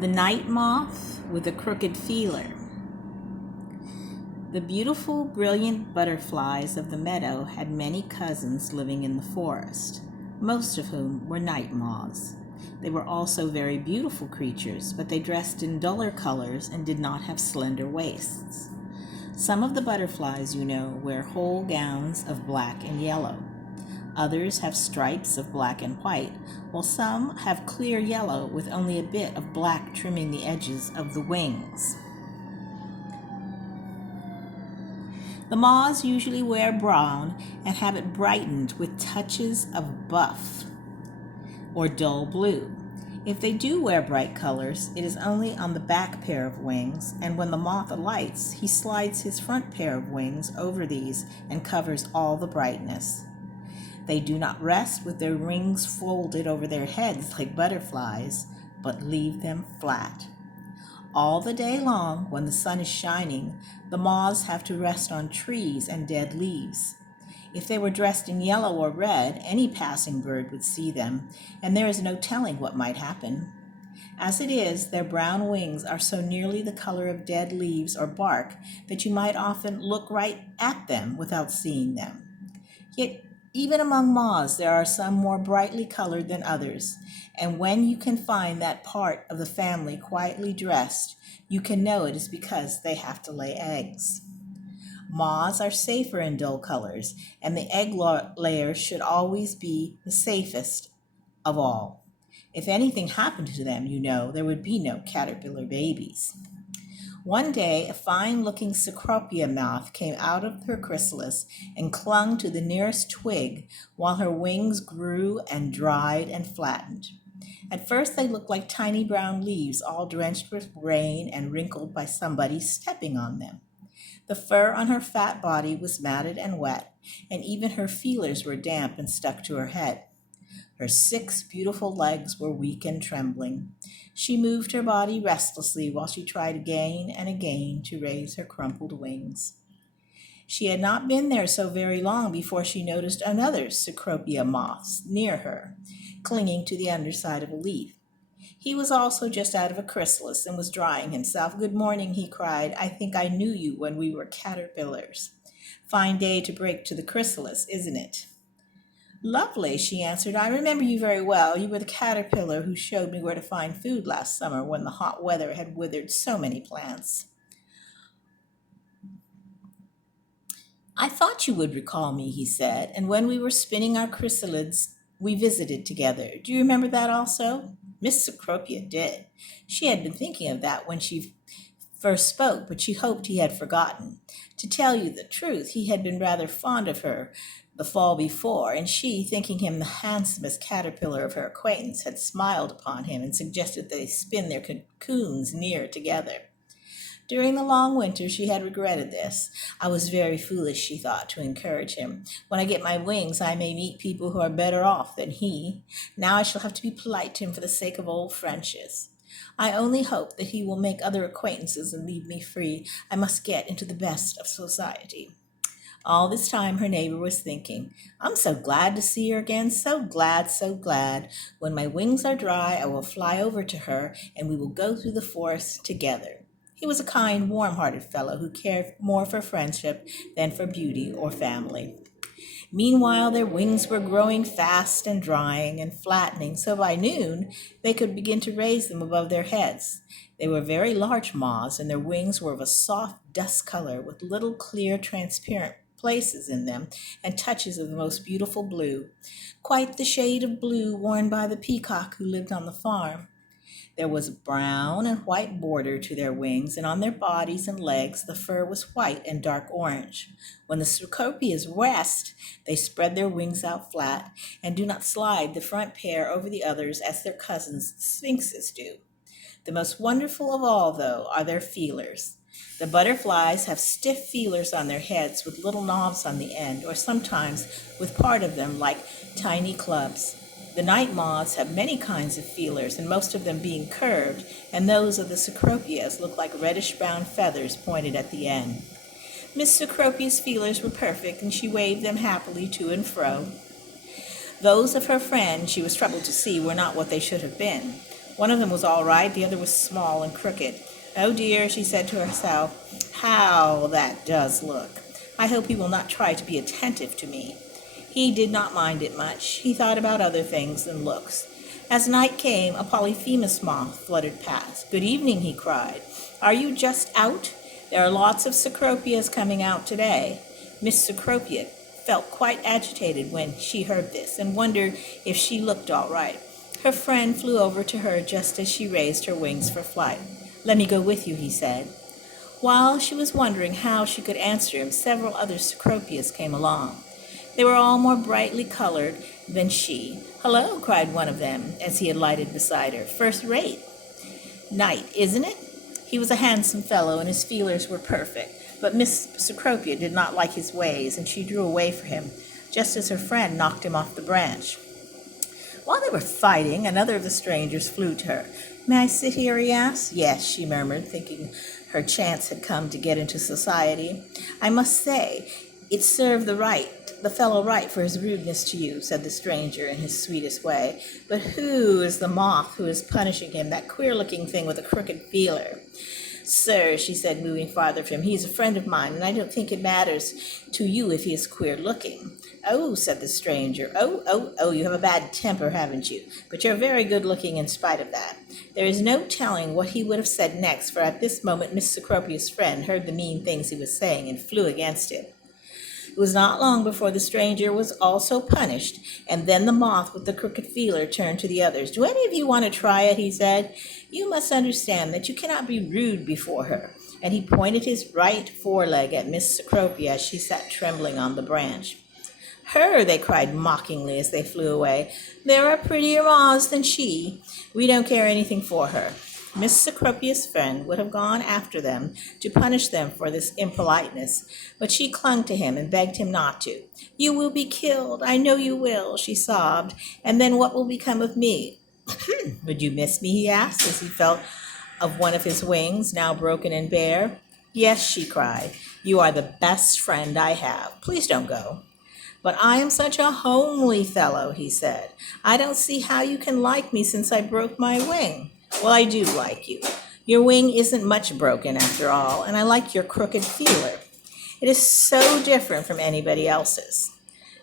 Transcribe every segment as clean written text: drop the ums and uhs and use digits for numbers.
The night moth with a crooked feeler. The beautiful, brilliant butterflies of the meadow had many cousins living in the forest, most of whom were night moths. They were also very beautiful creatures, but they dressed in duller colors and did not have slender waists. Some of the butterflies, wear whole gowns of black and yellow. Others have stripes of black and white, while some have clear yellow with only a bit of black trimming the edges of the wings. The moths usually wear brown and have it brightened with touches of buff or dull blue. If they do wear bright colors, it is only on the back pair of wings, and when the moth alights, he slides his front pair of wings over these and covers all the brightness. They do not rest with their wings folded over their heads like butterflies, but leave them flat. All the day long, when the sun is shining, the moths have to rest on trees and dead leaves. If they were dressed in yellow or red, any passing bird would see them, and there is no telling what might happen. As it is, their brown wings are so nearly the color of dead leaves or bark that you might often look right at them without seeing them. Yet, even among moths, there are some more brightly colored than others, and when you can find that part of the family quietly dressed, you can know it is because they have to lay eggs. Moths are safer in dull colors, and the egg layers should always be the safest of all. If anything happened to them, there would be no caterpillar babies. One day, a fine-looking Cecropia moth came out of her chrysalis and clung to the nearest twig while her wings grew and dried and flattened. At first, they looked like tiny brown leaves, all drenched with rain and wrinkled by somebody stepping on them. The fur on her fat body was matted and wet, and even her feelers were damp and stuck to her head. Her 6 beautiful legs were weak and trembling. She moved her body restlessly while she tried again and again to raise her crumpled wings. She had not been there so very long before she noticed another Cecropia moth near her, clinging to the underside of a leaf. He was also just out of a chrysalis and was drying himself. "Good morning," he cried. "I think I knew you when we were caterpillars. Fine day to break to the chrysalis, isn't it?" "Lovely," she answered. "I remember you very well. You were the caterpillar who showed me where to find food last summer when the hot weather had withered so many plants." "I thought you would recall me," he said, "and when we were spinning our chrysalids, we visited together. Do you remember that also?" Miss Cecropia did. She had been thinking of that when she first spoke, but she hoped he had forgotten. To tell you the truth, he had been rather fond of her the fall before, and she, thinking him the handsomest caterpillar of her acquaintance, had smiled upon him and suggested they spin their cocoons near together. During the long winter, she had regretted this. "I was very foolish," she thought, to encourage him. "When I get my wings, I may meet people who are better off than he. Now I shall have to be polite to him for the sake of old friendships. I only hope that he will make other acquaintances and leave me free. I must get into the best of society." All this time her neighbor was thinking, "I'm so glad to see her again, so glad, so glad. When my wings are dry, I will fly over to her, and we will go through the forest together." He was a kind, warm-hearted fellow who cared more for friendship than for beauty or family. Meanwhile, their wings were growing fast and drying and flattening, so by noon they could begin to raise them above their heads. They were very large moths, and their wings were of a soft dust color with little clear, transparent places in them and touches of the most beautiful blue, quite the shade of blue worn by the peacock who lived on the farm. There was a brown and white border to their wings, and on their bodies and legs the fur was white and dark orange. When the Cecropias rest, they spread their wings out flat and do not slide the front pair over the others as their cousins, the sphinxes, do. The most wonderful of all, though, are their feelers. The butterflies have stiff feelers on their heads with little knobs on the end, or sometimes with part of them like tiny clubs. The night moths have many kinds of feelers, and most of them being curved, and those of the Cecropias look like reddish-brown feathers pointed at the end. Miss Cecropia's feelers were perfect, and she waved them happily to and fro. Those of her friend she was troubled to see were not what they should have been. One of them was all right, the other was small and crooked. Oh dear, she said to herself, how that does look. I hope he will not try to be attentive to me. He did not mind it much. He thought about other things than looks. As night came, a Polyphemus moth fluttered past. Good evening, he cried. Are you just out? There are lots of cecropias coming out today. Miss Cecropia felt quite agitated when she heard this and wondered if she looked all right. Her friend flew over to her just as she raised her wings for flight. Let me go with you, he said. While she was wondering how she could answer him, several other cecropias came along. They were all more brightly colored than she. Hello, cried one of them as he alighted beside her. First rate night, isn't it? He was a handsome fellow and his feelers were perfect, but Miss Cecropia did not like his ways and she drew away from him, just as her friend knocked him off the branch. While they were fighting, another of the strangers flew to her. May I sit here, he asked. Yes, she murmured, thinking her chance had come to get into society. I must say, it served the fellow right for his rudeness to you, said the stranger in his sweetest way. But who is the moth who is punishing him, that queer-looking thing with a crooked feeler? Sir, she said, moving farther from him, he is a friend of mine, and I don't think it matters to you if he is queer-looking. Oh, said the stranger. Oh, you have a bad temper, haven't you? But you're very good-looking in spite of that. There is no telling what he would have said next, for at this moment Miss Cecropia's friend heard the mean things he was saying and flew against him. It was not long before the stranger was also punished, and then the moth with the crooked feeler turned to the others. Do any of you want to try it, he said. You must understand that you cannot be rude before her. And he pointed his right foreleg at Miss Cecropia as she sat trembling on the branch. Her, they cried mockingly as they flew away. There are prettier moths than she. We don't care anything for her. Miss Cecropia's friend would have gone after them to punish them for this impoliteness, but she clung to him and begged him not to. You will be killed. I know you will, she sobbed. And then what will become of me? Would you miss me, he asked, as he felt of one of his wings, now broken and bare. Yes, she cried. You are the best friend I have. Please don't go. But I am such a homely fellow, he said. I don't see how you can like me since I broke my wing. Well, I do like you. Your wing isn't much broken after all, and I like your crooked feeler. It is so different from anybody else's.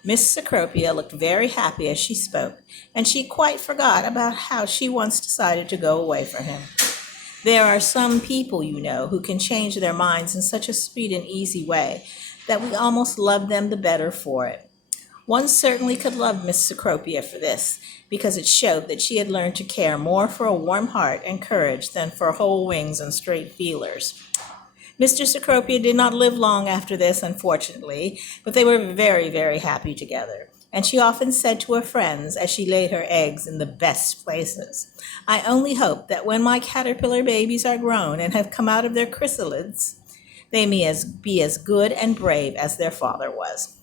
Miss Cecropia looked very happy as she spoke, and she quite forgot about how she once decided to go away from him. There are some people, you know, who can change their minds in such a sweet and easy way that we almost love them the better for it. One certainly could love Miss Cecropia for this, because it showed that she had learned to care more for a warm heart and courage than for whole wings and straight feelers. Mr. Cecropia did not live long after this, unfortunately, but they were very, very happy together. And she often said to her friends, as she laid her eggs in the best places, I only hope that when my caterpillar babies are grown and have come out of their chrysalids, they may be as good and brave as their father was.